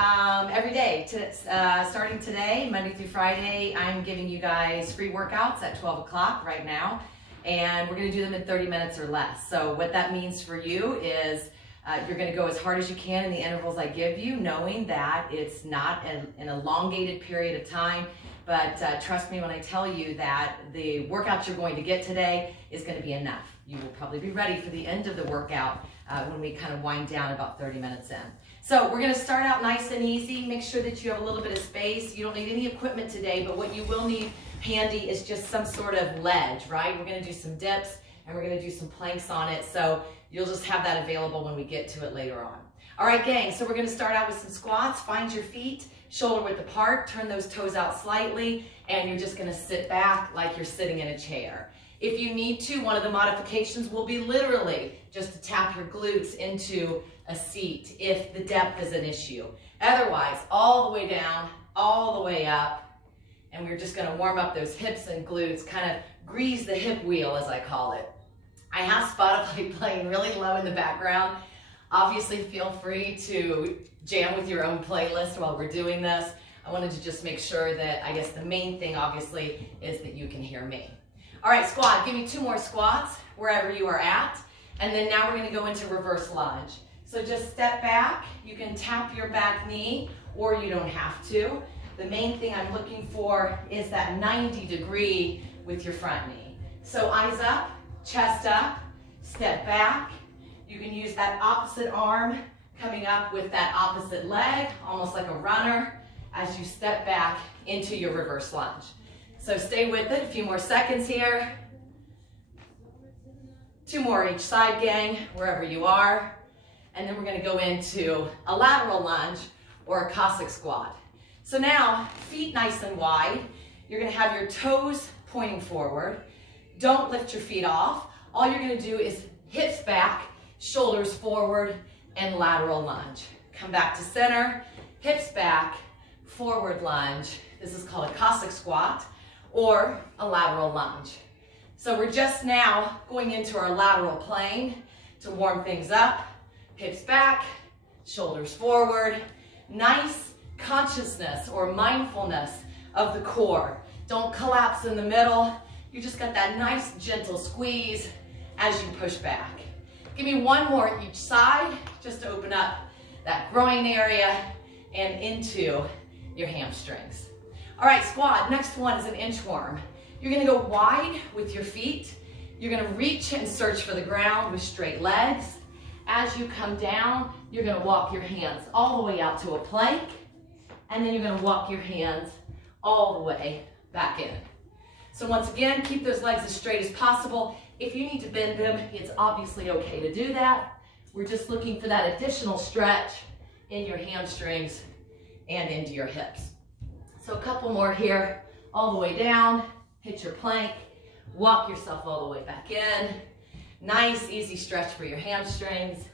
every day. Starting today, Monday through Friday, I'm giving you guys free workouts at 12 o'clock right now, and we're going to do them in 30 minutes or less. So what that means for you is you're going to go as hard as you can in the intervals I give you, knowing that it's not an elongated period of time. But trust me when I tell you that the workout you're going to get today is going to be enough. You will probably be ready for the end of the workout when we kind of wind down about 30 minutes in. So we're going to start out nice and easy. Make sure that you have a little bit of space. You don't need any equipment today, but what you will need handy is just some sort of ledge, right? We're going to do some dips and we're going to do some planks on it. So you'll just have that available when we get to it later on. All right, gang, so we're going to start out with some squats. Find your feet shoulder width apart, turn those toes out slightly, and you're just going to sit back like you're sitting in a chair. If you need to, one of the modifications will be literally just to tap your glutes into a seat if the depth is an issue. Otherwise, all the way down, all the way up, and we're just going to warm up those hips and glutes, kind of grease the hip wheel as I call it. I have Spotify playing really low in the background. Obviously, feel free to jam with your own playlist while we're doing this. I wanted to just make sure that, I guess the main thing obviously is that you can hear me. All right, squat, give me 2 more squats wherever you are at. And then now we're gonna go into reverse lunge. So just step back, you can tap your back knee or you don't have to. The main thing I'm looking for is that 90 degree with your front knee. So eyes up, chest up, step back. You can use that opposite arm coming up with that opposite leg, almost like a runner, as you step back into your reverse lunge. So stay with it, a few more seconds here. 2 more each side, gang, wherever you are. And then we're gonna go into a lateral lunge or a Cossack squat. So now, feet nice and wide. You're gonna have your toes pointing forward. Don't lift your feet off. All you're gonna do is hips back, shoulders forward, and lateral lunge. Come back to center, hips back, forward lunge. This is called a Cossack squat or a lateral lunge. So we're just now going into our lateral plane to warm things up. Hips back, shoulders forward. Nice consciousness or mindfulness of the core. Don't collapse in the middle. You just got that nice gentle squeeze as you push back. Give me 1 more each side, just to open up that groin area and into your hamstrings. All right, squat, next one is an inchworm. You're gonna go wide with your feet. You're gonna reach and search for the ground with straight legs. As you come down, you're gonna walk your hands all the way out to a plank, and then you're gonna walk your hands all the way back in. So once again, keep those legs as straight as possible. If you need to bend them, it's obviously okay to do that. We're just looking for that additional stretch in your hamstrings and into your hips. So a couple more here, all the way down, hit your plank, walk yourself all the way back in. Nice, easy stretch for your hamstrings.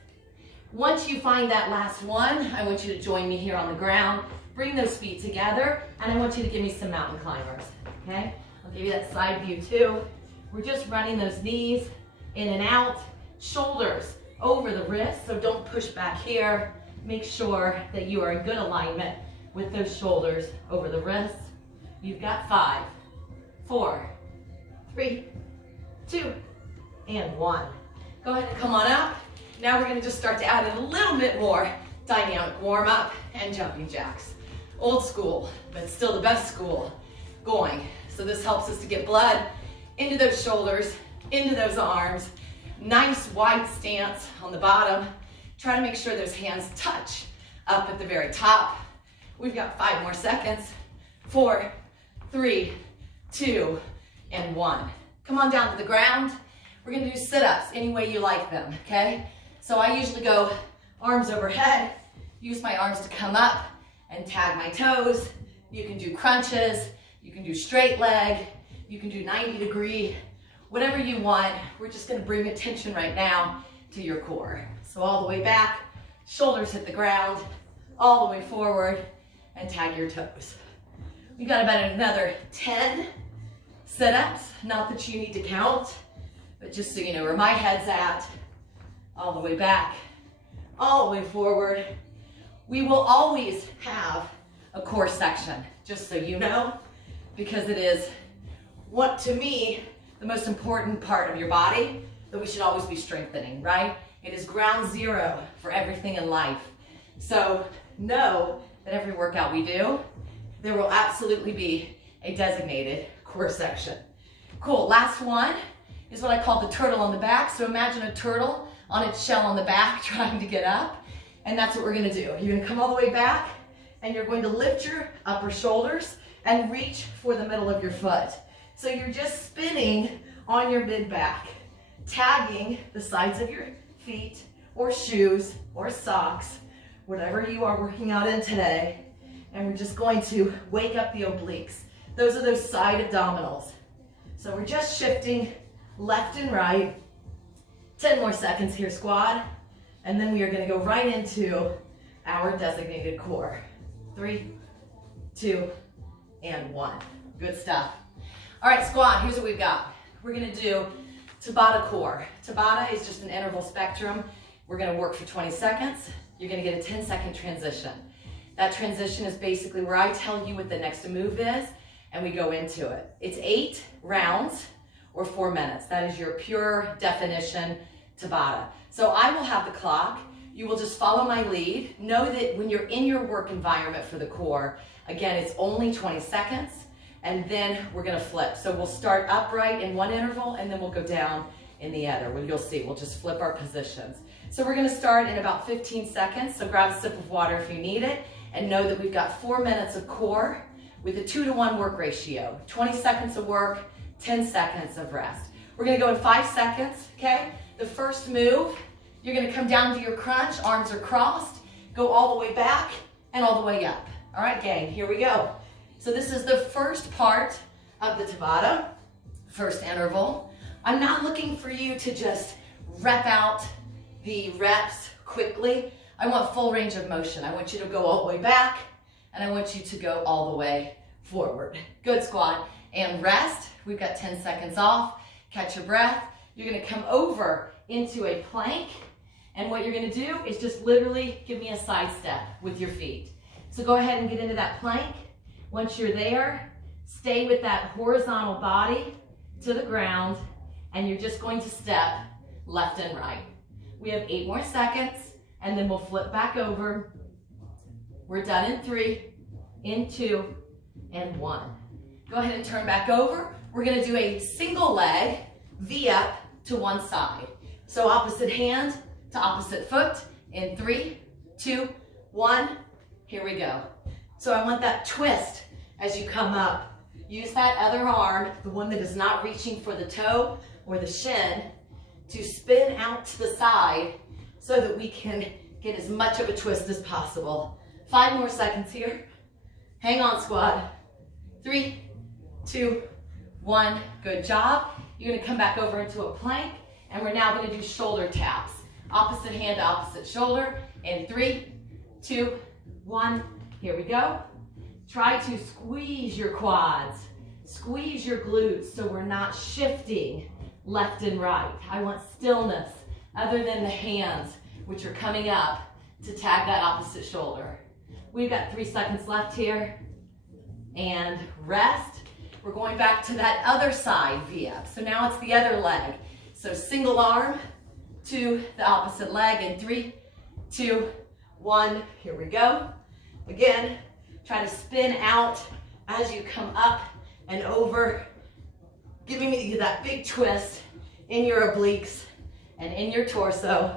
Once you find that last one, I want you to join me here on the ground. Bring those feet together, and I want you to give me some mountain climbers, okay? I'll give you that side view too. We're just running those knees in and out, shoulders over the wrists, so don't push back here. Make sure that you are in good alignment with those shoulders over the wrists. You've got 5, 4, 3, 2, and 1. Go ahead and come on up. Now we're gonna just start to add in a little bit more dynamic warm up and jumping jacks. Old school, but still the best school going. So this helps us to get blood into those shoulders, into those arms. Nice wide stance on the bottom. Try to make sure those hands touch up at the very top. We've got 5 more seconds. 4, 3, 2, and 1. Come on down to the ground. We're gonna do sit-ups any way you like them, okay? So I usually go arms overhead, use my arms to come up and tag my toes. You can do crunches, you can do straight leg, you can do 90 degree, whatever you want. We're just gonna bring attention right now to your core. So all the way back, shoulders hit the ground, all the way forward, and tag your toes. We got about another 10 sit-ups, not that you need to count, but just so you know where my head's at. All the way back, all the way forward, We will always have a core section, just so you know, because it is what, to me, the most important part of your body that we should always be strengthening, right? It is ground zero for everything in life. So know that every workout we do, there will absolutely be a designated core section. Cool, last one is what I call the turtle on the back. So imagine a turtle on its shell on the back trying to get up, and that's what we're gonna do. You're gonna come all the way back, and you're going to lift your upper shoulders and reach for the middle of your foot. So you're just spinning on your mid-back, tagging the sides of your feet or shoes or socks, whatever you are working out in today, and we're just going to wake up the obliques. Those are those side abdominals. So we're just shifting left and right. 10 more seconds here, squad, and then we are gonna go right into our designated core. 3, 2, and 1. Good stuff. All right, squad, here's what we've got. We're gonna do Tabata core. Tabata is just an interval spectrum. We're gonna work for 20 seconds. You're gonna get a 10-second transition. That transition is basically where I tell you what the next move is, and we go into it. It's 8 rounds or 4 minutes. That is your pure definition Tabata. So I will have the clock. You will just follow my lead. Know that when you're in your work environment for the core, again, it's only 20 seconds, and then we're gonna flip. So we'll start upright in one interval, and then we'll go down in the other. Well, you'll see, we'll just flip our positions. So we're gonna start in about 15 seconds, so grab a sip of water if you need it, and know that we've got 4 minutes of core with a 2-to-1 work ratio. 20 seconds of work, 10 seconds of rest. We're gonna go in 5 seconds, okay? The first move, you're gonna come down to your crunch, arms are crossed, go all the way back and all the way up. All right, gang, here we go. So this is the first part of the Tabata, first interval. I'm not looking for you to just rep out the reps quickly. I want full range of motion. I want you to go all the way back, and I want you to go all the way forward. Good, squad. And rest. We've got 10 seconds off. Catch your breath. You're gonna come over into a plank, and what you're gonna do is just literally give me a side step with your feet. So go ahead and get into that plank. Once you're there, stay with that horizontal body to the ground, and you're just going to step left and right. We have 8 more seconds, and then we'll flip back over. We're done in 3, in 2, and 1. Go ahead and turn back over. We're gonna do a single leg V-up to one side. So opposite hand to opposite foot in 3, 2, 1. Here we go. So I want that twist as you come up. Use that other arm, the one that is not reaching for the toe or the shin, to spin out to the side so that we can get as much of a twist as possible. 5 more seconds here. Hang on, squad. 3, 2, 1. Good job. You're gonna come back over into a plank, and we're now gonna do shoulder taps. Opposite hand to opposite shoulder in 3, 2, 1. Here we go. Try to squeeze your quads. Squeeze your glutes so we're not shifting left and right. I want stillness other than the hands, which are coming up to tag that opposite shoulder. We've got 3 seconds left here. And rest. We're going back to that other side V-up. So now it's the other leg. So single arm to the opposite leg in 3, 2, 1. Here we go. Again, try to spin out as you come up and over, giving me that big twist in your obliques and in your torso.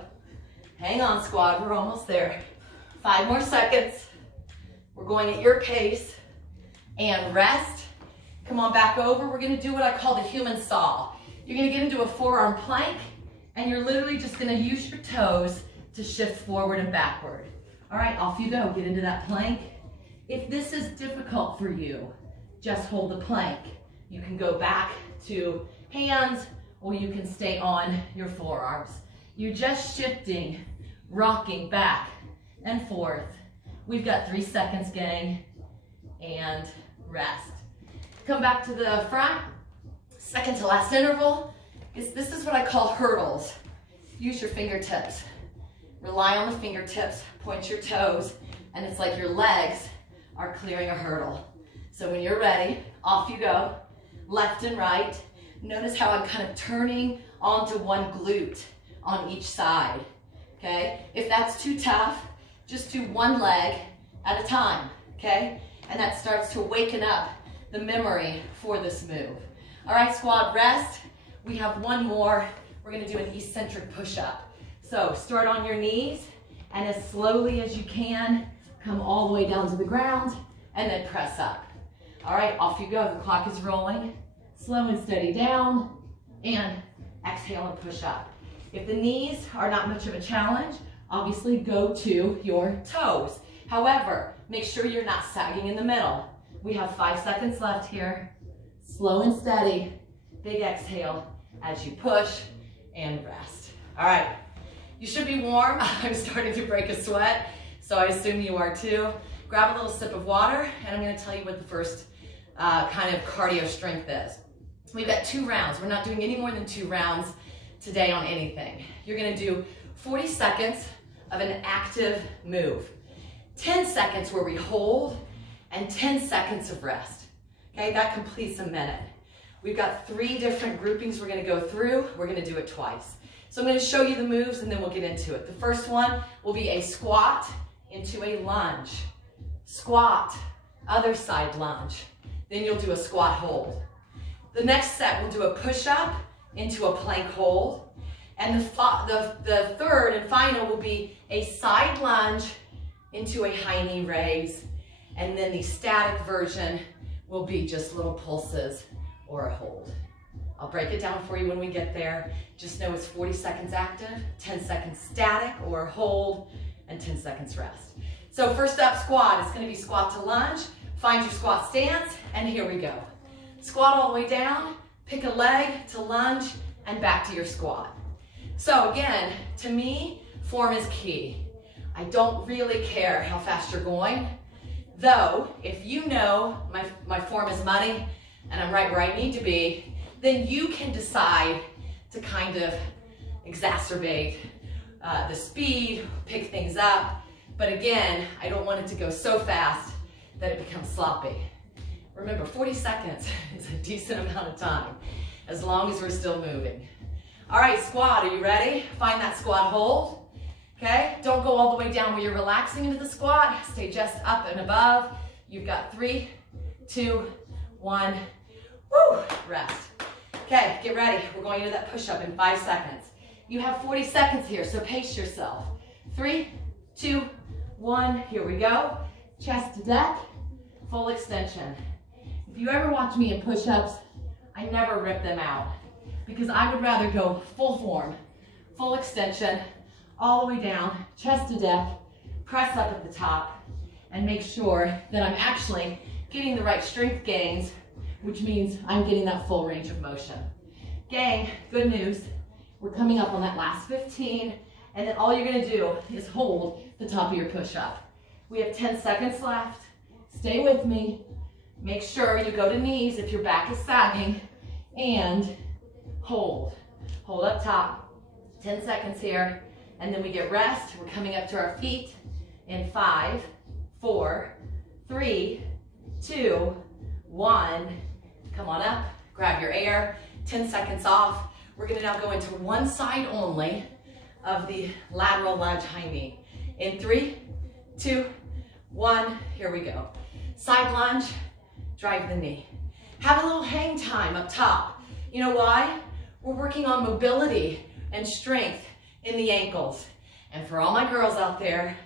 Hang on, squad, we're almost there. 5 more seconds. We're going at your pace. And rest. Come on back over. We're gonna do what I call the human saw. You're gonna get into a forearm plank, and you're literally just gonna use your toes to shift forward and backward. All right, off you go. Get into that plank. If this is difficult for you, just hold the plank. You can go back to hands, or you can stay on your forearms. You're just shifting, rocking back and forth. We've got 3 seconds, gang, and rest. Come back to the front. Second to last interval. This is what I call hurdles. Use your fingertips. Rely on the fingertips. Point your toes and it's like your legs are clearing a hurdle. So when you're ready, off you go, left and right. Notice how I'm kind of turning onto one glute on each side, okay? If that's too tough, just do one leg at a time, okay? And that starts to waken up the memory for this move. All right, squad, rest. We have one more. We're gonna do an eccentric push-up. So start on your knees, and as slowly as you can, come all the way down to the ground, and then press up. All right, off you go. The clock is rolling. Slow and steady down, and exhale and push up. If the knees are not much of a challenge, obviously go to your toes. However, make sure you're not sagging in the middle. We have 5 seconds left here. Slow and steady. Big exhale as you push and rest. All right, you should be warm. I'm starting to break a sweat, so I assume you are too. Grab a little sip of water, and I'm gonna tell you what the first kind of cardio strength is. We've got 2 rounds. We're not doing any more than 2 rounds today on anything. You're gonna do 40 seconds of an active move. 10 seconds where we hold, and 10 seconds of rest. Okay, that completes a minute. We've got 3 different groupings we're gonna go through. We're gonna do it twice. So I'm gonna show you the moves and then we'll get into it. The first one will be a squat into a lunge. Squat, other side lunge. Then you'll do a squat hold. The next set, we'll do a push-up into a plank hold. And the third and final will be a side lunge into a high knee raise. And then the static version will be just little pulses or a hold. I'll break it down for you when we get there. Just know it's 40 seconds active, 10 seconds static or hold, and 10 seconds rest. So first up, squat. It's gonna be squat to lunge. Find your squat stance, and here we go. Squat all the way down, pick a leg to lunge, and back to your squat. So again, to me, form is key. I don't really care how fast you're going, though if you know my form is money and I'm right where I need to be, then you can decide to kind of exacerbate the speed, pick things up. But again, I don't want it to go so fast that it becomes sloppy. Remember, 40 seconds is a decent amount of time, as long as we're still moving. All right, squat, are you ready? Find that squat hold, okay? Don't go all the way down where you're relaxing into the squat. Stay just up and above. You've got 3, 2, 1, woo, rest. Okay, get ready. We're going into that push-up in 5 seconds. You have 40 seconds here, so pace yourself. 3, 2, 1, here we go. Chest to deck, full extension. If you ever watch me in push-ups, I never rip them out because I would rather go full form, full extension, all the way down, chest to deck, press up at the top, and make sure that I'm actually getting the right strength gains, which means I'm getting that full range of motion. Gang, good news. We're coming up on that last 15, and then all you're gonna do is hold the top of your push-up. We have 10 seconds left. Stay with me. Make sure you go to knees if your back is sagging, and hold. Hold up top. 10 seconds here, and then we get rest. We're coming up to our feet in 5, 4, 3, 2, 1. Come on up, grab your air, 10 seconds off. We're gonna now go into one side only of the lateral lunge high knee. In 3, 2, 1, here we go. Side lunge, drive the knee. Have a little hang time up top. You know why? We're working on mobility and strength in the ankles. And for all my girls out there,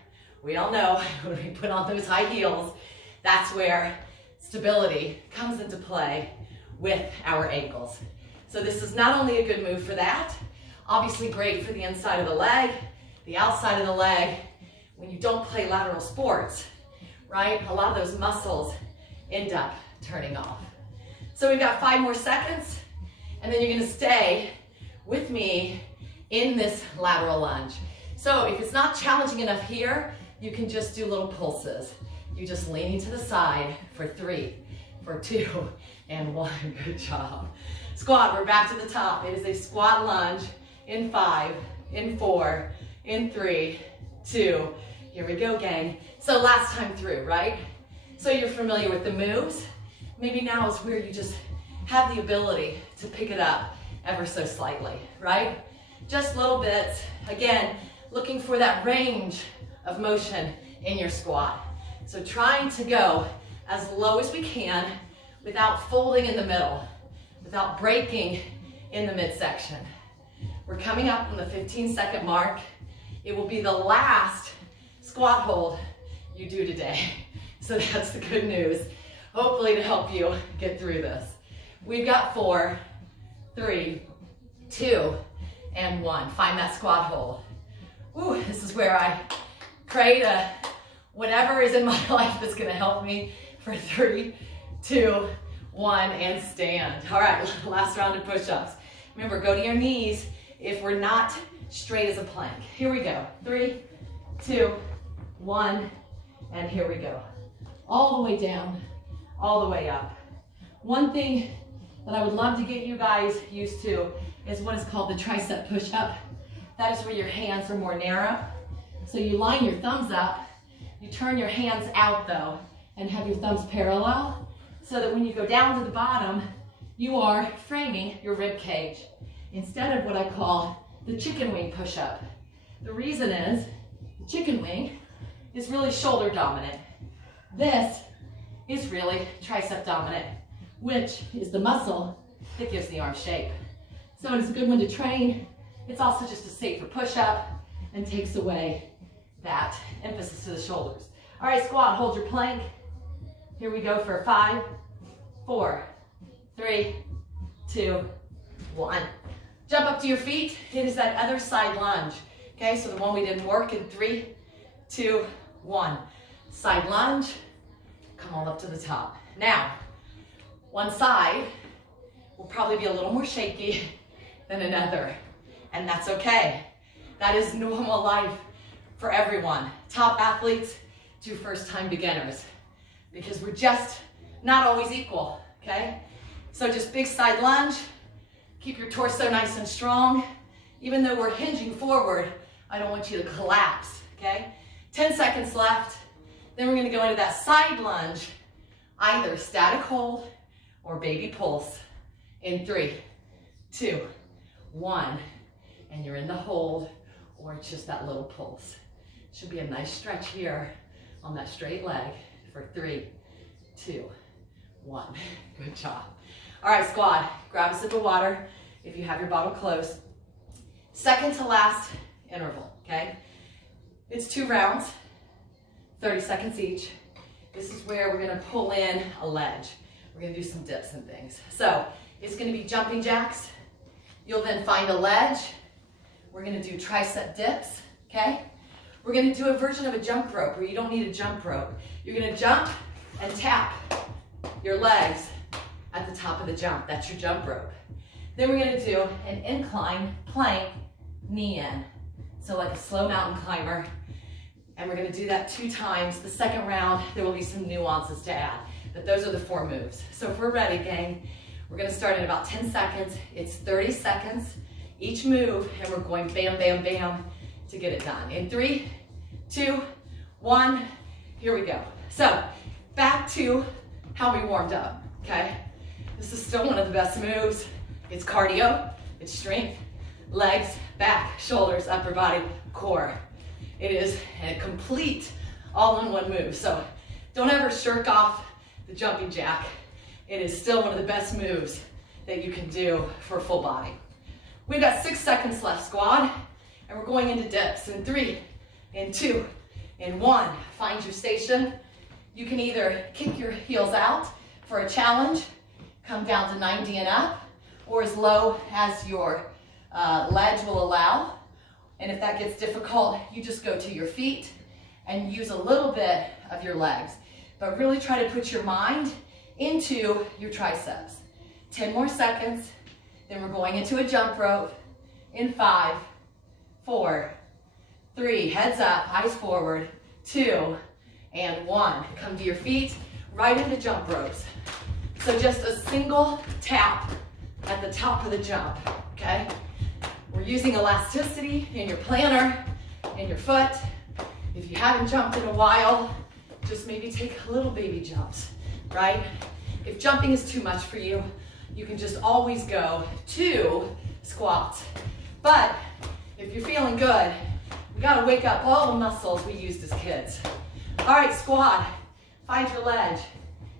we all know when we put on those high heels, that's where stability comes into play with our ankles. So this is not only a good move for that, obviously great for the inside of the leg, the outside of the leg. When you don't play lateral sports, right? A lot of those muscles end up turning off. So we've got 5 more seconds, and then you're gonna stay with me in this lateral lunge. So if it's not challenging enough here, you can just do little pulses. You just leaning to the side for 3, for 2, and 1. Good job. Squat, we're back to the top. It is a squat lunge in 5, in 4, in 3, 2. Here we go, gang. So last time through, right? So you're familiar with the moves. Maybe now is where you just have the ability to pick it up ever so slightly, right? Just little bits. Again, looking for that range of motion in your squat. So trying to go as low as we can without folding in the middle, without breaking in the midsection. We're coming up on the 15-second mark. It will be the last squat hold you do today. So that's the good news, hopefully to help you get through this. We've got 4, 3, 2, and 1. Find that squat hold. Ooh, this is where I pray to whatever is in my life that's gonna help me for 3, 2, 1, and stand. All right, last round of push-ups. Remember, go to your knees if we're not straight as a plank. Here we go. 3, 2, 1, and here we go. All the way down, all the way up. One thing that I would love to get you guys used to is what is called the tricep push-up. That is where your hands are more narrow. So you line your thumbs up, you turn your hands out though, and have your thumbs parallel, so that when you go down to the bottom, you are framing your rib cage, instead of what I call the chicken wing push-up. The reason is, the chicken wing is really shoulder dominant. This is really tricep dominant, which is the muscle that gives the arm shape. So it's a good one to train. It's also just a safer push-up and takes away that emphasis to the shoulders. All right, squat, hold your plank. Here we go for 5, 4, 3, 2, 1. Jump up to your feet. It is that other side lunge. Okay, so the one we didn't work in 3, 2, 1. Side lunge, come on up to the top. Now, one side will probably be a little more shaky than another, and that's okay. That is normal life for everyone. Top athletes to first-time beginners, because we're just not always equal, okay? So just big side lunge, keep your torso nice and strong. Even though we're hinging forward, I don't want you to collapse, okay? 10 seconds left. Then we're gonna go into that side lunge, either static hold or baby pulse in 3, 2, 1. And you're in the hold, or it's just that little pulse. Should be a nice stretch here on that straight leg for 3, 2, 1. Good job. All right, squad, grab a sip of water if you have your bottle close. Second to last interval, okay? It's 2 rounds, 30 seconds each. This is where we're gonna pull in a ledge. We're gonna do some dips and things. So it's gonna be jumping jacks. You'll then find a ledge. We're gonna do tricep dips, okay? We're gonna do a version of a jump rope where you don't need a jump rope. You're gonna jump and tap your legs at the top of the jump. That's your jump rope. Then we're gonna do an incline plank, knee in. So like a slow mountain climber. And we're gonna do that 2 times. The second round, there will be some nuances to add, but those are the 4 moves. So if we're ready, gang, we're gonna start in about 10 seconds. It's 30 seconds each move, and we're going bam, bam, bam to get it done. In 3, 2, 1, here we go. So back to how we warmed up, okay? This is still one of the best moves. It's cardio, it's strength, legs, back, shoulders, upper body, core. It is a complete all-in-one move. So don't ever shirk off the jumping jack. It is still one of the best moves that you can do for full body. We've got 6 seconds left, squad, and we're going into dips in 3, in 2, in 1. Find your station. You can either kick your heels out for a challenge, come down to 90 and up, or as low as your ledge will allow. And if that gets difficult, you just go to your feet and use a little bit of your legs. But really try to put your mind into your triceps. 10 more seconds, then we're going into a jump rope in 5, 4, 3, heads up, eyes forward, 2, and 1. Come to your feet, right into jump ropes. So just a single tap at the top of the jump, okay? We're using elasticity in your plantar, in your foot, If you haven't jumped in a while, just maybe take little baby jumps, right? If jumping is too much for you, you can just always go to squats. But if you're feeling good, we gotta wake up all the muscles we used as kids. All right, squat, find your ledge.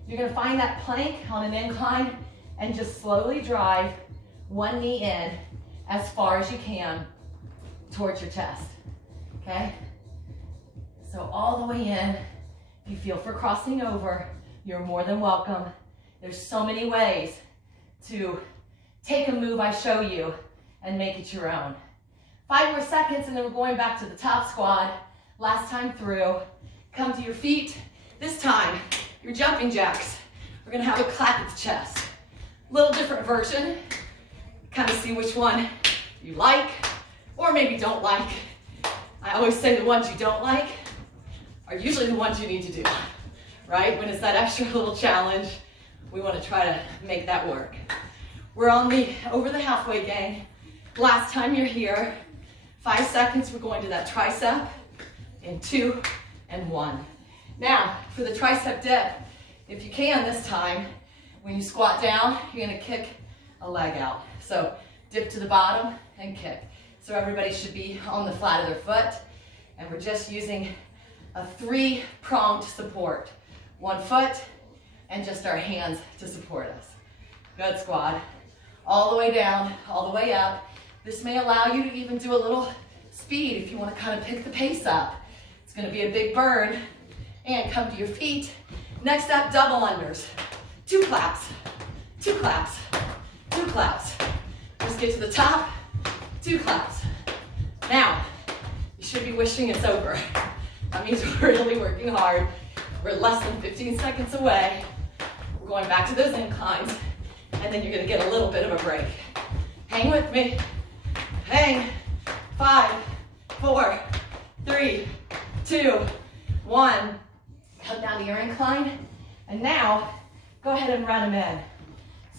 You're gonna find that plank on an incline and just slowly drive one knee in as far as you can towards your chest, okay? So all the way in. If you feel for crossing over, you're more than welcome. There's so many ways to take a move I show you and make it your own. 5 more seconds and then we're going back to the top squat. Last time through, come to your feet. This time, your jumping jacks. We're gonna have a clap at the chest. Little different version. Kind of see which one you like or maybe don't like. I always say the ones you don't like are usually the ones you need to do, right? When it's that extra little challenge, we want to try to make that work. We're on over the halfway, gang. Last time you're here, 5 seconds, we're going to that tricep in 2 and 1. Now, for the tricep dip, if you can this time, when you squat down, you're gonna kick a leg out. So dip to the bottom and kick. So everybody should be on the flat of their foot, and we're just using a 3-pronged support. 1 foot and just our hands to support us. Good, squad. All the way down, all the way up. This may allow you to even do a little speed if you want to kind of pick the pace up. It's going to be a big burn. And come to your feet. Next up, double unders. 2 claps, 2 claps, 2 claps. Just get to the top, 2 claps. Now, you should be wishing it's over. That means we're really working hard. We're less than 15 seconds away. We're going back to those inclines, and then you're gonna get a little bit of a break. Hang with me. Hang. 5, 4, 3, 2, 1. Come down to your incline, and now go ahead and run them in.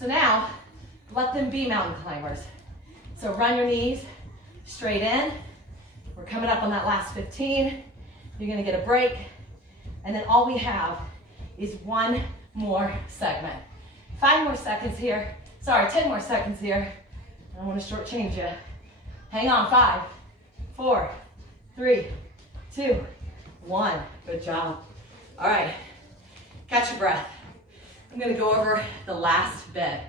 So now, let them be mountain climbers. So run your knees straight in. We're coming up on that last 15. You're gonna get a break, and then all we have is 1 more segment. 5 more seconds here. Sorry, 10 more seconds here. I don't want to shortchange you. Hang on, 5, 4, 3, 2, 1. Good job. All right, catch your breath. I'm gonna go over the last bit.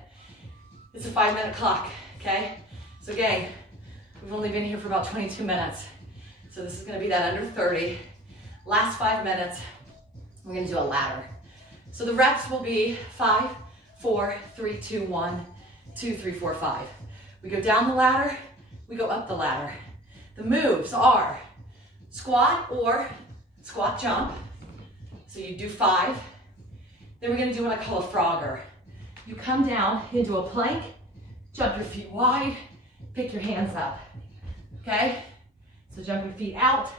It's a 5-minute clock, okay? So gang, we've only been here for about 22 minutes. So this is gonna be that under 30. Last 5 minutes, we're gonna do a ladder. So the reps will be 5, 4, 3, 2, 1, 2, 3, 4, 5. We go down the ladder, we go up the ladder. The moves are squat or squat jump. So you do 5. Then we're gonna do what I call a frogger. You come down into a plank, jump your feet wide, pick your hands up, okay? So jump your feet out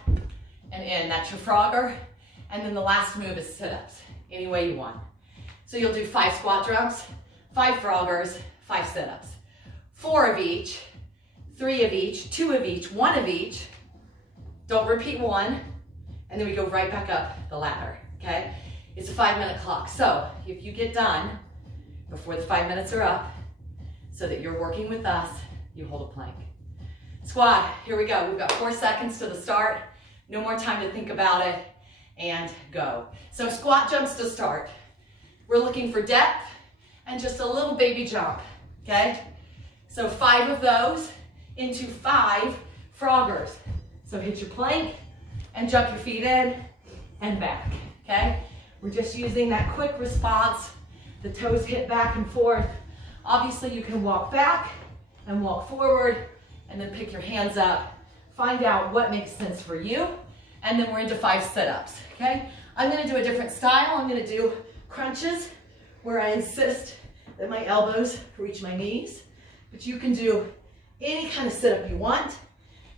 and in, that's your frogger. And then the last move is sit-ups, any way you want. So you'll do 5 squat jumps, 5 froggers, 5 sit-ups. 4 of each, 3 of each, 2 of each, 1 of each. Don't repeat 1, and then we go right back up the ladder, okay? It's a 5-minute clock. So if you get done before the 5 minutes are up, so that you're working with us, you hold a plank. Squat, here we go. We've got 4 seconds to the start. No more time to think about it, and go. So squat jumps to start. We're looking for depth and just a little baby jump, okay? So 5 of those into 5 froggers. So hit your plank and jump your feet in and back, okay? We're just using that quick response. The toes hit back and forth. Obviously you can walk back and walk forward and then pick your hands up. Find out what makes sense for you. And then we're into 5 sit-ups, okay? I'm gonna do a different style. I'm gonna do crunches where I insist that my elbows reach my knees. But you can do any kind of sit-up you want.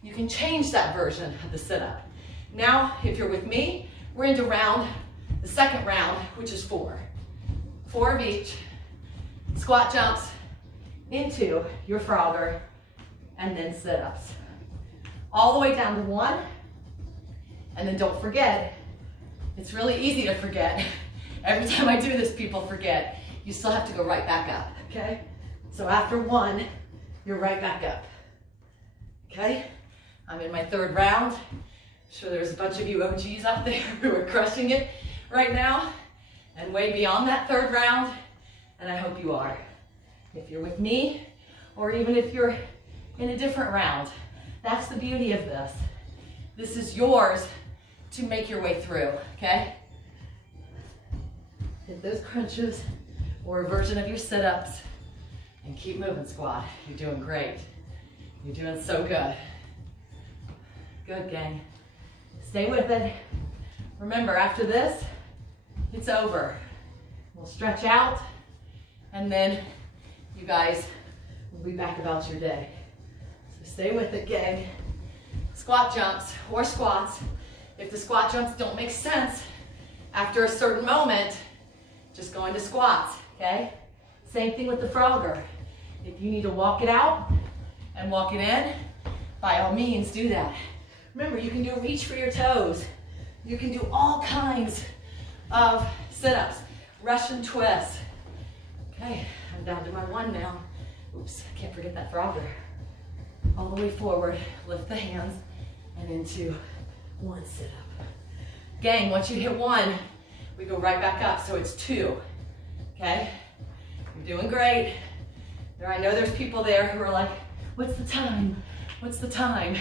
You can change that version of the sit-up. Now, if you're with me, we're into the second round, which is 4. 4 of each. Squat jumps into your frogger, and then sit-ups. All the way down to 1. And then don't forget, it's really easy to forget. Every time I do this, people forget. You still have to go right back up, okay? So after 1, you're right back up, okay? I'm in my 3rd round. I'm sure there's a bunch of you OGs out there who are crushing it right now and way beyond that 3rd round, and I hope you are. If you're with me, or even if you're in a different round, that's the beauty of this. This is yours to make your way through, okay? Hit those crunches or a version of your sit-ups and keep moving, squad. You're doing great. You're doing so good. Good, gang. Stay with it. Remember, after this, it's over. We'll stretch out, and then you guys will be back about your day. So stay with it, gang. Squat jumps or squats. If the squat jumps don't make sense after a certain moment, just go into squats, okay? Same thing with the Frogger. If you need to walk it out and walk it in, by all means do that. Remember, you can do reach for your toes. You can do all kinds of sit-ups, Russian twists. Okay, I'm down to my 1 now. Oops, I can't forget that Frogger. All the way forward, lift the hands, and into 1 sit-up. Gang, once you hit 1, we go right back up, so it's 2, okay? You're doing great. I know there's people there who are like, what's the time? What's the time?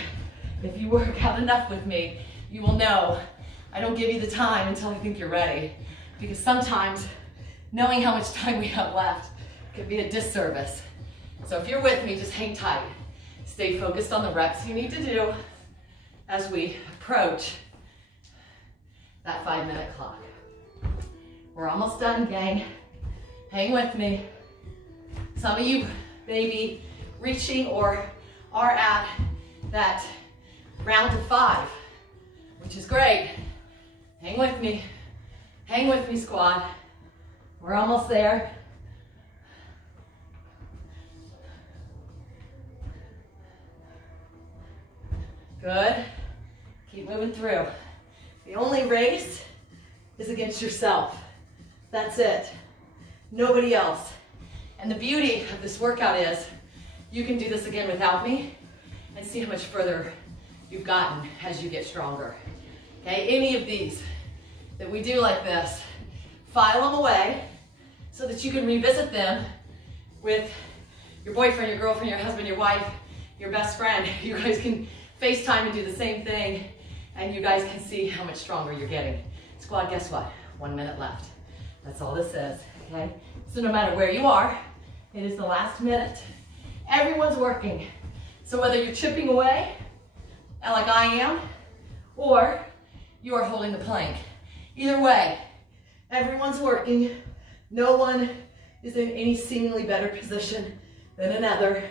If you work out enough with me, you will know I don't give you the time until I think you're ready. Because sometimes knowing how much time we have left could be a disservice. So if you're with me, just hang tight. Stay focused on the reps you need to do as we approach that 5-minute clock. We're almost done, gang. Hang with me. Some of you may be reaching or are at that round of 5, which is great. Hang with me. Hang with me, squad. We're almost there. Good. Keep moving through. The only race is against yourself. That's it. Nobody else. And the beauty of this workout is you can do this again without me and see how much further you've gotten as you get stronger. Okay, any of these that we do like this, file them away so that you can revisit them with your boyfriend, your girlfriend, your husband, your wife, your best friend. You guys can FaceTime and do the same thing, and you guys can see how much stronger you're getting. Squad, guess what? 1 minute left. That's all this is, okay? So no matter where you are, it is the last minute. Everyone's working. So whether you're chipping away, like I am, or you are holding the plank. Either way, everyone's working. No one is in any seemingly better position than another.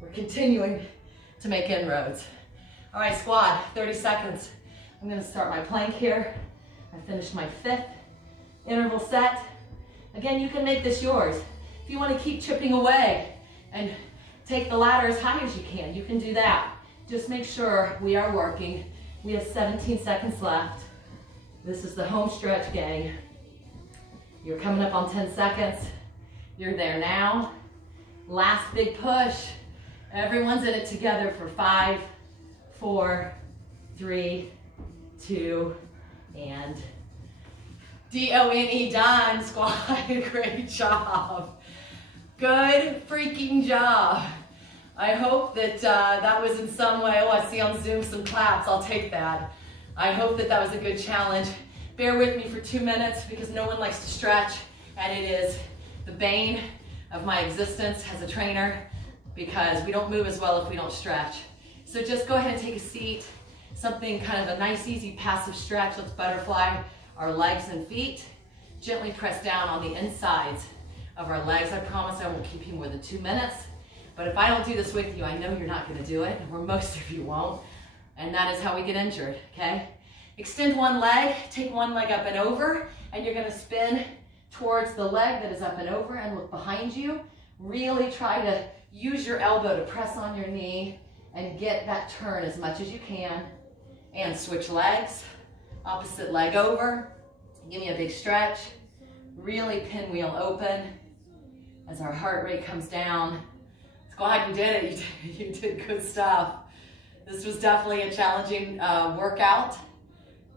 We're continuing to make inroads. All right, squad, 30 seconds. I'm gonna start my plank here. I finished my 5th interval set. Again, you can make this yours. If you want to keep chipping away and take the ladder as high as you can do that. Just make sure we are working. We have 17 seconds left. This is the home stretch, gang. You're coming up on 10 seconds. You're there now. Last big push. Everyone's in it together for 5, 4, 3, 2, and D-O-N-E, done, squad. Great job. Good freaking job. I hope that that was in some way, oh, I see on Zoom some claps, I'll take that. I hope that that was a good challenge. Bear with me for 2 minutes because no one likes to stretch, and it is the bane of my existence as a trainer because we don't move as well if we don't stretch. So just go ahead and take a seat, something kind of a nice, easy, passive stretch. Let's butterfly our legs and feet. Gently press down on the insides of our legs. I promise I won't keep you more than 2 minutes. But if I don't do this with you, I know you're not going to do it, or most of you won't. And that is how we get injured, okay? Extend one leg, take one leg up and over, and you're going to spin towards the leg that is up and over and look behind you. Really try to use your elbow to press on your knee and get that turn as much as you can. And switch legs. Opposite leg over. Give me a big stretch. Really pinwheel open as our heart rate comes down. Squad, you did it. You did good stuff. This was definitely a challenging workout.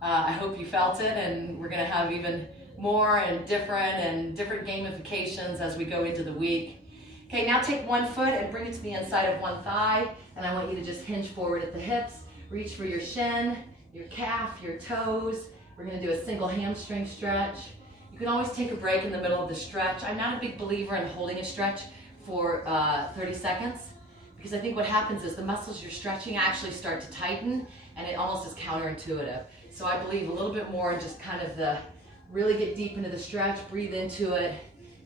I hope you felt it, and we're going to have even more and different gamifications as we go into the week. Okay, now take one foot and bring it to the inside of one thigh, and I want you to just hinge forward at the hips. Reach for your shin, your calf, your toes. We're going to do a single hamstring stretch. You can always take a break in the middle of the stretch. I'm not a big believer in holding a stretch for 30 seconds because I think what happens is the muscles you're stretching actually start to tighten, and it almost is counterintuitive. So I believe a little bit more in just kind of really get deep into the stretch, breathe into it,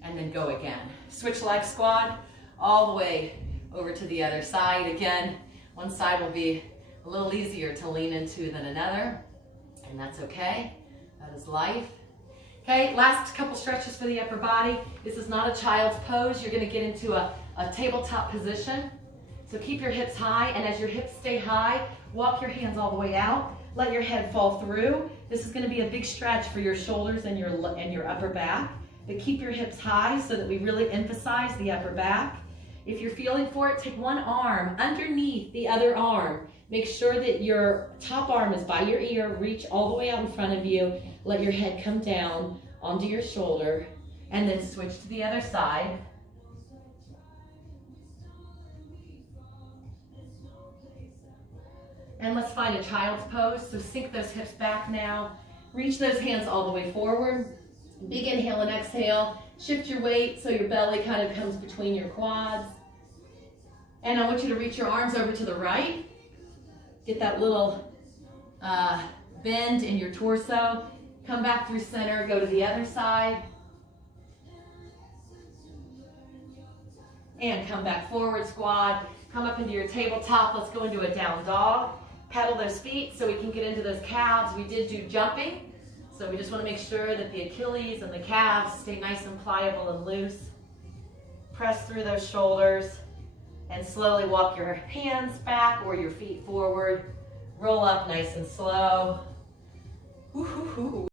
and then go again. Switch leg squad all the way over to the other side. Again, one side will be a little easier to lean into than another, and that's okay. That is life. Okay, last couple stretches for the upper body. This is not a child's pose. You're going to get into a tabletop position. So keep your hips high, and as your hips stay high, walk your hands all the way out. Let your head fall through. This is going to be a big stretch for your shoulders and your upper back. But keep your hips high so that we really emphasize the upper back. If you're feeling for it, take one arm underneath the other arm. Make sure that your top arm is by your ear. Reach all the way out in front of you. Let your head come down onto your shoulder, and then switch to the other side. And let's find a child's pose. So sink those hips back now. Reach those hands all the way forward. Big inhale and exhale. Shift your weight so your belly kind of comes between your quads. And I want you to reach your arms over to the right. Get that little bend in your torso. Come back through center, go to the other side. And come back forward, squad. Come up into your tabletop. Let's go into a down dog. Pedal those feet so we can get into those calves. We did do jumping, so we just want to make sure that the Achilles and the calves stay nice and pliable and loose. Press through those shoulders and slowly walk your hands back or your feet forward. Roll up nice and slow. Woo-hoo-hoo.